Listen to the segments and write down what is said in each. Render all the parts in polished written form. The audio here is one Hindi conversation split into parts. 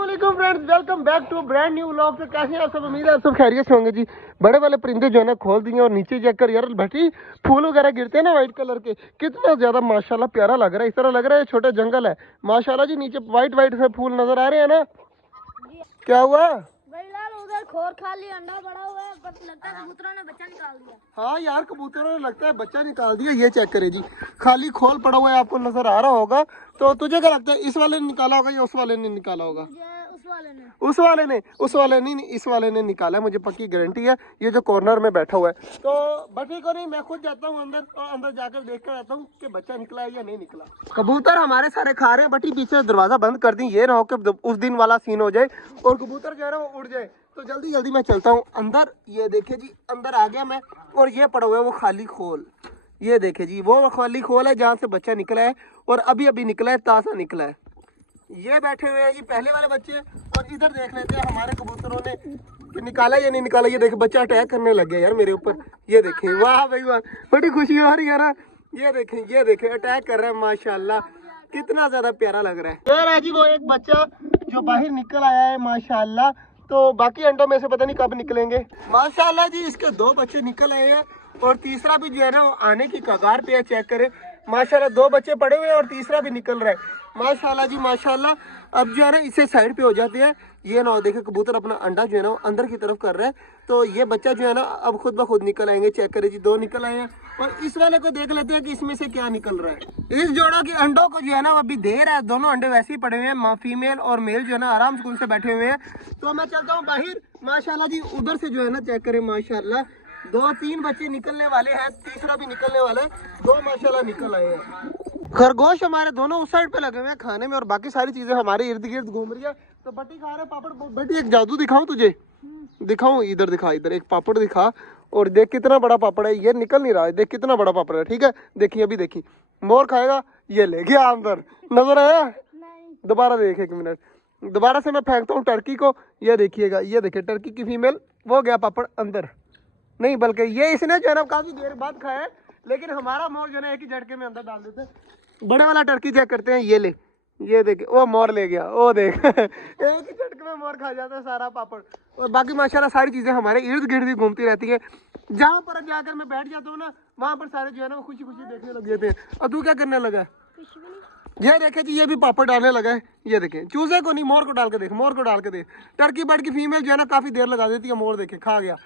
वालेकुम friends, welcome back to brand new vlog. तो कैसे हैं आप सब? उम्मीद है आप सब खैरियत से होंगे जी। बड़े वाले परिंदे जो है ना खोल दिए और नीचे जाकर यार बैठी फूल वगैरह गिरते हैं ना वाइट कलर के, कितना ज्यादा माशाल्लाह प्यारा लग रहा है। इस तरह लग रहा है छोटा जंगल है माशाल्लाह जी। नीचे वाइट वाइट से फूल नजर आ रहे हैं ना। क्या हुआ? उधर खोर खाली अंडा पड़ा हुआ है, बस लगता है कबूतरों ने बच्चा निकाल दिया। हाँ यार, कबूतरों ने लगता है बच्चा निकाल दिया। ये चेक करे जी, खाली खोल पड़ा हुआ है, आपको नजर आ रहा होगा। तो तुझे क्या लगता है, इस वाले ने निकाला होगा या उस वाले ने निकाला होगा? उस वाले ने नहीं, इस वाले ने निकाला है, मुझे पक्की गारंटी है। ये जो कॉर्नर में बैठा हुआ है। तो बटी को नहीं, मैं खुद जाता हूँ अंदर और अंदर जाकर देख कर आता हूँ कि बच्चा निकला है या नहीं निकला। कबूतर हमारे सारे खा रहे हैं बटी, पीछे दरवाजा बंद कर दी। ये ना हो कि उस दिन वाला सीन हो जाए और कबूतर जो है ना वो उड़ जाए। तो जल्दी जल्दी मैं चलता हूँ अंदर। ये देखे जी, अंदर आ गया मैं और ये पड़ा हुआ है वो खाली खोल। ये देखे जी, वो खाली खोल है जहाँ से बच्चा निकला है और अभी अभी निकला है, ताज़ा निकला है। ये बैठे हुए हैं जी पहले वाले बच्चे। और इधर देख लेते हैं हमारे कबूतरों ने कि निकाला या नहीं निकाला। ये देखे बच्चा अटैक करने लग गया यार मेरे ऊपर। ये देखे, वाह भाई वाह, बड़ी खुशी हो रही है ना। ये देखे अटैक कर रहा है माशाल्लाह, कितना ज्यादा प्यारा लग रहा है। यार जी वो एक बच्चा जो बाहर निकल आया है माशाल्लाह। तो बाकी अंडों में से पता नहीं कब निकलेंगे। माशाल्लाह जी इसके 2 बच्चे निकल आए हैं और तीसरा भी जो है ना वो आने की कगार पे है। चेक करें माशाल्लाह, 2 बच्चे पड़े हुए हैं और तीसरा भी निकल रहा है माशाल्लाह जी माशाल्लाह। अब जो है ना इसे साइड पे हो जाते हैं। ये ना देखे कबूतर अपना अंडा जो है ना वो अंदर की तरफ कर रहा है। तो ये बच्चा जो है ना अब खुद ब खुद निकल आएंगे। चेक करें जी, 2 निकल आए हैं और इस वाले को देख लेते हैं कि इसमें से क्या निकल रहा है। इस जोड़ा के अंडों को जो है ना अभी देर है, दोनों अंडे वैसे ही पड़े हुए हैं। फीमेल और मेल जो है ना आराम से बैठे हुए हैं। तो मैं चलता हूँ बाहर माशाल्लाह जी। उधर से जो है ना चेक करें माशाल्लाह 2-3 बच्चे निकलने वाले हैं, तीसरा भी निकलने वाला है। 2 माशाल्लाह निकल आए हैं। खरगोश हमारे दोनों उस साइड पे लगे हुए हैं खाने में और बाकी सारी चीजें हमारे इर्द गिर्द घूम रही है। तो बट्टी खा रहे पापड़। बट्टी एक जादू दिखाऊं तुझे? दिखाऊं? इधर दिखा, इधर एक पापड़ दिखा और देख कितना बड़ा पापड़ है। ये निकल नहीं रहा है, देख कितना बड़ा पापड़ है। ठीक है, देखिए अभी देखिए, मोर खाएगा। ये ले गया अंदर, नजर आया? दोबारा देख, 1 मिनट, दोबारा से मैं फेंकता हूँ टर्की को। ये देखिएगा, ये देखिए टर्की की फीमेल, वो गया पापड़ अंदर। नहीं बल्कि ये इसने जो है ना काफी देर बाद खाया है, लेकिन हमारा मोर जो है एक ही झटके में अंदर डाल देते हैं। बड़े वाला टर्की चेक करते हैं। ये ले, ये देखे, वो मोर ले गया, वो देख एक ही झटके में मोर खा जाता है सारा पापड़। और बाकी माशाल्लाह सारी चीजें हमारे इर्द गिर्द ही घूमती रहती है। जहाँ पर जाकर मैं बैठ जाता हूँ ना, वहाँ पर सारे जो है ना वो खुशी खुशी देखने लग जाते हैं। और तू क्या करने लगा है? ये देखे जी, ये भी पापड़ डालने लगा है। ये देखे, चूजे को नहीं मोर को डाल के देख, मोर को डाल के देख। टर्की बर्ड की फीमेल जो है ना काफी देर लगा देती है। मोर देखे खा गया,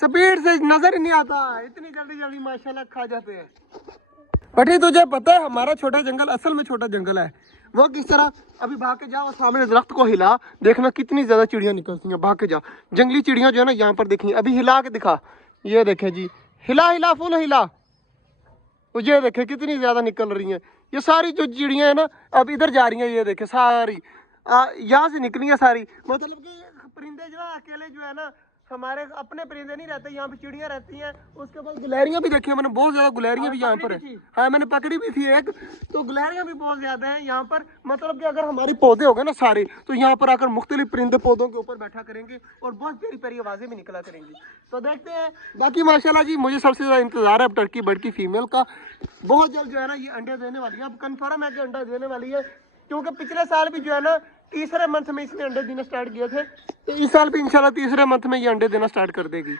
स्पीड से नजर ही नहीं आता, इतनी जल्दी जल्दी माशाल्लाह खा जाते हैं। बटी तुझे पता है हमारा छोटा जंगल असल में छोटा जंगल है। वो किस तरह? अभी भाग के जाओ सामने दरख्त को हिला, देखना कितनी ज्यादा चिड़िया निकलती हैं। भाग के जा, जंगली चिड़िया जो है ना यहाँ पर देखी, अभी हिला के दिखा। ये देखे जी, हिला हिला फुल हिला, ये देखे कितनी ज्यादा निकल रही हैं। ये सारी जो चिड़िया है ना अब इधर जा रही हैं। ये देखे सारी यहाँ से निकली है सारी। मतलब कि परिंदे जो है अकेले जो है ना, हमारे अपने परिंदे नहीं रहते, यहाँ पे चिड़िया रहती हैं। उसके बाद गुलहरियाँ भी देखी है मैंने, बहुत ज्यादा गुलहरियाँ भी यहाँ पर है। हाँ मैंने पकड़ी भी थी एक। तो गुलहरियाँ भी बहुत ज्यादा हैं यहाँ पर। मतलब कि अगर हमारे पौधे हो गए ना सारे, तो यहाँ पर आकर मुख्तलिफ परिंदे पौधों के ऊपर बैठा करेंगे और बहुत प्यारी प्यारी आवाजें भी निकला करेंगी। तो देखते हैं। बाकी माशाल्लाह जी मुझे सबसे ज्यादा इंतजार है अब टर्की बर्ड की फीमेल का। बहुत जल्द जो है ना ये अंडे देने वाली है। अब कन्फर्म है कि अंडा देने वाली है, क्योंकि पिछले साल भी जो है ना तीसरे मंथ में इसने अंडे देना स्टार्ट किए थे। तो इस साल भी इंशाल्लाह तीसरे मंथ में ये अंडे देना स्टार्ट कर देगी।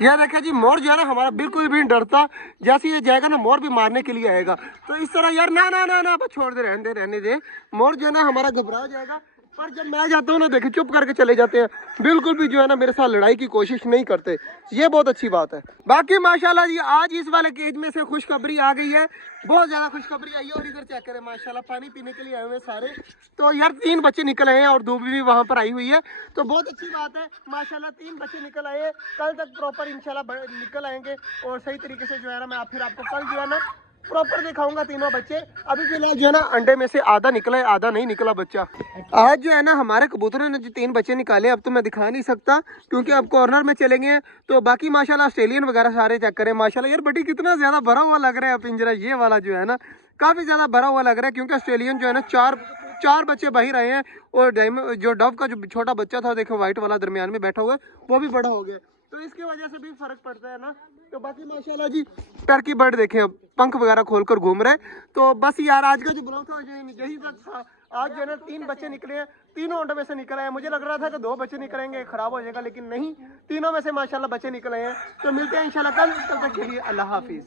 यह देखिए जी, मोर जो है ना हमारा बिल्कुल भी नहीं डरता। जैसे ये जाएगा ना मोर भी मारने के लिए आएगा। तो इस तरह यार ना ना ना ना बस छोड़ दे, रहने दे। मोर जो है ना हमारा घबरा जाएगा। पर जब मैं जाता हूँ ना देखे चुप करके चले जाते हैं, बिल्कुल भी जो है ना मेरे साथ लड़ाई की कोशिश नहीं करते। ये बहुत अच्छी बात है। बाकी माशाल्लाह जी आज इस वाले केज में से खुशखबरी आ गई है, बहुत ज्यादा खुशखबरी आई है। और इधर चेक करें माशाल्लाह पानी पीने के लिए आए हुए सारे। तो यार 3 बच्चे निकल आए हैं और धूप भी वहाँ पर आई हुई है। तो बहुत अच्छी बात है माशाल्लाह, 3 बच्चे निकल आए हैं। कल तक प्रॉपर इंशाल्लाह निकल आएंगे और सही तरीके से जो है ना मैं फिर आपको कल जो है ना प्रॉपर दिखाऊंगा तीनों बच्चे। अभी फिलहाल जो है ना अंडे में से आधा निकला है, आधा नहीं निकला बच्चा। आज जो है ना हमारे कबूतरों ने जो 3 बच्चे निकाले, अब तो मैं दिखा नहीं सकता क्योंकि अब कॉर्नर में चले गए हैं। तो बाकी माशाल्लाह ऑस्ट्रेलियन वगैरह सारे चेक करें माशाल्लाह। यार बटी कितना ज्यादा भरा हुआ लग रहा है पिंजरा, ये वाला जो है ना काफी ज्यादा भरा हुआ लग रहा है। क्योंकि ऑस्ट्रेलियन जो है ना चार बच्चे बाहर आए हैं और जो डव का जो छोटा बच्चा था देखो व्हाइट वाला दरमियान में बैठा हुआ है, वो भी बड़ा हो गया। तो इसकी वजह से भी फर्क पड़ता है ना। तो बाकी माशाल्लाह जी टर्की बर्ड देखें अब पंख वगैरह खोलकर घूम रहे हैं। तो बस यार आज का जो ब्लॉग था यही तक था। आज जो है ना 3 बच्चे निकले हैं। तीनों अंडों में से निकल आए। मुझे लग रहा था कि 2 बच्चे निकलेंगे, खराब हो जाएगा, लेकिन नहीं, तीनों में से माशाल्लाह बच्चे निकले हैं। तो मिलते हैं इंशाल्लाह कल, तब तक के लिए अल्लाह हाफिज।